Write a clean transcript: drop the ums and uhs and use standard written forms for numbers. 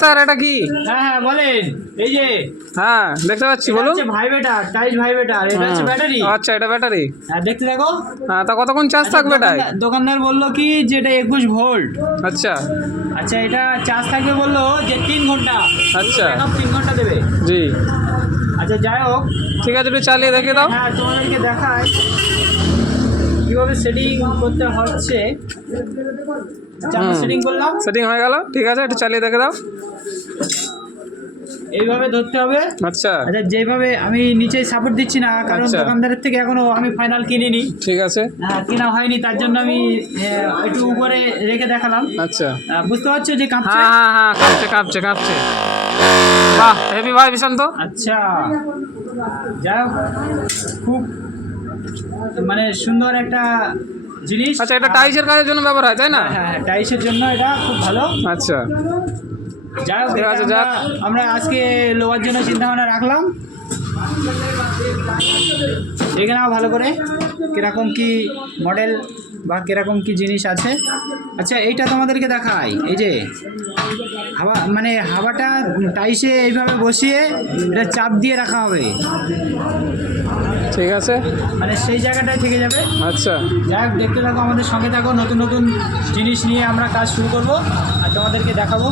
Sir এটা কি? হ্যাঁ হ্যাঁ বলেন। এই যে হ্যাঁ দেখতে পাচ্ছি, এটা বলুন। হচ্ছে ভাইব্রেটার, টাইস ভাইব্রেটার। এটা হচ্ছে ব্যাটারি। আচ্ছা, এটা ব্যাটারি। হ্যাঁ দেখতে দেখো। হ্যাঁ, তা কতক্ষণ চার্জ থাকবে এটায়? দোকানদার বললো কি যে এটা 21 ভোল্ট। আচ্ছা আচ্ছা, এটা চার্জ থাকবে বললো যে 3 ঘন্টা। আচ্ছা। ব্যাকআপ 3 ঘন্টা দেবে। জি, আচ্ছা যাই হোক, ঠিক আছে, একটু চালিয়ে দেখে দাও। হ্যাঁ তোমাদেরকে দেখাই কিভাবে সেটিং করতে হচ্ছে। চার্জ সেটিং করলাম, সেটিং হয়ে গেল, ঠিক আছে, একটু চালিয়ে দেখে দাও। এইভাবে ধরতে হবে। আচ্ছা আচ্ছা, যেভাবে আমি নিচে সাপোর্ট দিচ্ছি না, কারণ আচ্ছা। দোকানদারের থেকে এখনো আমি ফাইনাল কিনিনি। ঠিক আছে। হ্যাঁ, কেনা হয়নি, তার জন্য আমি একটু উপরে রেখে দেখালাম। আচ্ছা, বুঝতে পারছো যে কাঁপছে? হ্যাঁ হ্যাঁ হ্যাঁ, কাঁপছে কাঁপছে কাঁপছে। বাহ, হেভি ভাই, ভীষণ তো। আচ্ছা, যাই হোক, খুব মানে সুন্দর একটা জিনিস। আচ্ছা, এটা টাইসের কাজের জন্য ব্যবহার হয়, তাই না? হ্যাঁ হ্যাঁ, টাইসের জন্য এটা খুব ভালো। আচ্ছা, যাই হোক, ঠিক আছে, এটা যাক। আমরা আজকে লোয়ার জন্য চিন্তা ভাবনা রাখলাম। দেখে নাও ভালো করে কিরকম কি মডেল বা কিরকম কি জিনিস আছে। আচ্ছা, এইটা তোমাদেরকে দেখাই। এই যে হাওয়া, মানে হাওয়াটা টাইসে এইভাবে বসিয়ে এটা চাপ দিয়ে রাখা হবে, ঠিক আছে। মানে সেই জায়গাটায় থেকে যাবে। আচ্ছা, যাই হোক, দেখতে থাকো, আমাদের সঙ্গে থাকো, নতুন নতুন জিনিস নিয়ে আমরা কাজ শুরু করব আর তোমাদেরকে দেখাবো।